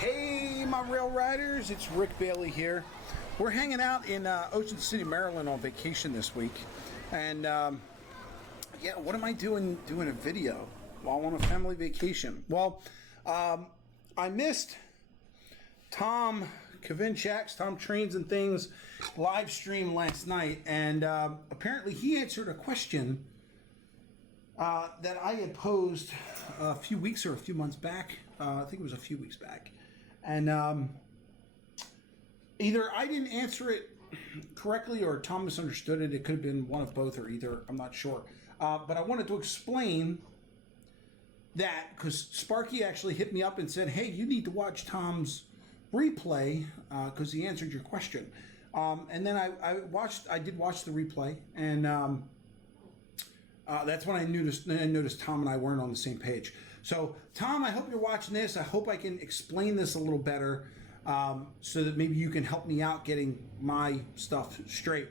Hey, my rail riders, it's Rick Bailey here. We're hanging out in Ocean City, Maryland on vacation this week. And yeah, what am I doing a video while on a family vacation? Well, I missed Tom Kavinchak's Tom Trains and Things live stream last night, and apparently he answered a question that I had posed a few weeks or a few months back. I think it was a few weeks back. And either I didn't answer it correctly or Tom misunderstood it. It could have been one of both or either. I'm not sure. But I wanted to explain that because Sparky actually hit me up and said, hey, you need to watch Tom's replay because he answered your question. And then I did watch the replay, and that's when I noticed Tom and I weren't on the same page. So, Tom, I hope you're watching this. I hope I can explain this a little better so that maybe you can help me out getting my stuff straight.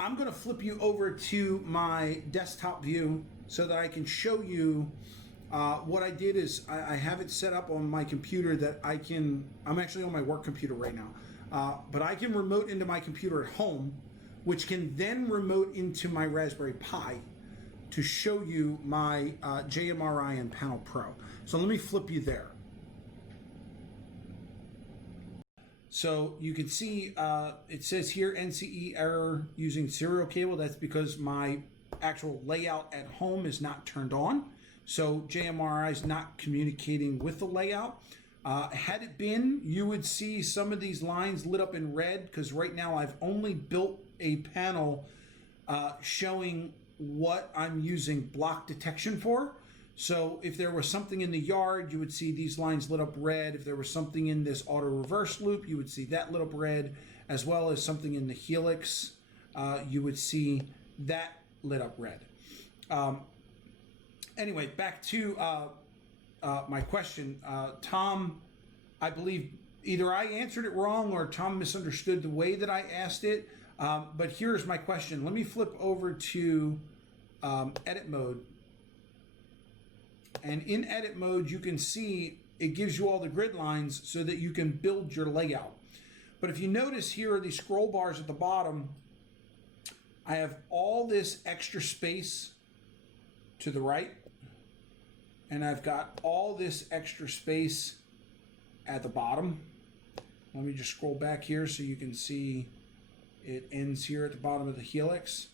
I'm going to flip you over to my desktop view so that I can show you what I did is I have it set up on my computer that I'm actually on my work computer right now, but I can remote into my computer at home, which can then remote into my Raspberry Pi to show you my JMRI and Panel Pro. So let me flip you there. So you can see it says here NCE error using serial cable. That's because my actual layout at home is not turned on. So JMRI is not communicating with the layout. Had it been, you would see some of these lines lit up in red because right now I've only built a panel showing what I'm using block detection for. So if there was something in the yard, you would see these lines lit up red. If there was something in this auto reverse loop, you would see that lit up red, as well as something in the helix, you would see that lit up red. Anyway, back to my question. Tom, I believe either I answered it wrong or Tom misunderstood the way that I asked it. But here's my question. Let me flip over to edit mode. And in edit mode, you can see it gives you all the grid lines so that you can build your layout. But if you notice, here are these scroll bars at the bottom. I have all this extra space to the right, and I've got all this extra space at the bottom. Let me just scroll back here so you can see it ends here at the bottom of the helix.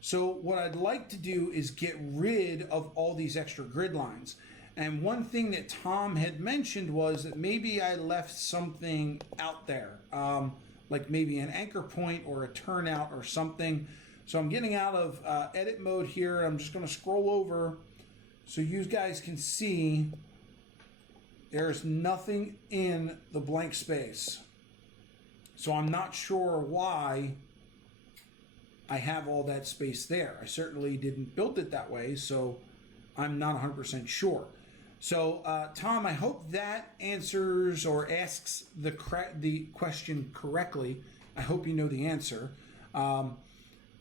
So what I'd like to do is get rid of all these extra grid lines. And one thing that Tom had mentioned was that maybe I left something out there, like maybe an anchor point or a turnout or something. So I'm getting out of edit mode here. I'm just going to scroll over so you guys can see there's nothing in the blank space. So I'm not sure why I have all that space there. I certainly didn't build it that way, so I'm not 100% sure. So, Tom, I hope that answers or asks the question correctly. I hope you know the answer.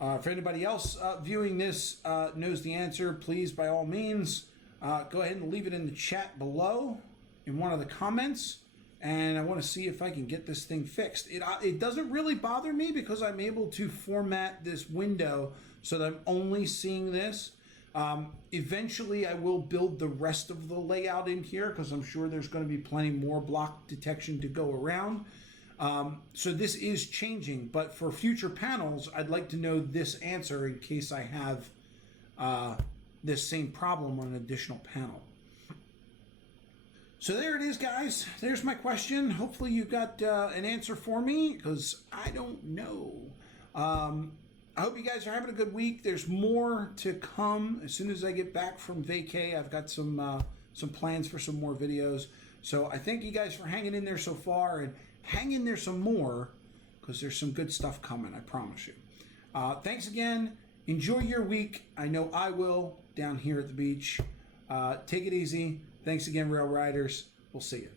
If anybody else viewing this knows the answer, please, by all means, go ahead and leave it in the chat below in one of the comments. And I want to see if I can get this thing fixed. It doesn't really bother me because I'm able to format this window so that I'm only seeing this. Eventually, I will build the rest of the layout in here because I'm sure there's going to be plenty more block detection to go around. So this is changing, but for future panels, I'd like to know this answer in case I have this same problem on an additional panel. So there it is, guys. There's my question. Hopefully you got an answer for me because I don't know. I hope you guys are having a good week. There's more to come. As soon as I get back from vacay, I've got some plans for some more videos. So I thank you guys for hanging in there so far, and hang in there some more because there's some good stuff coming, I promise you. Thanks again. Enjoy your week. I know I will down here at the beach. Take it easy. Thanks again, Rail Riders. We'll see you.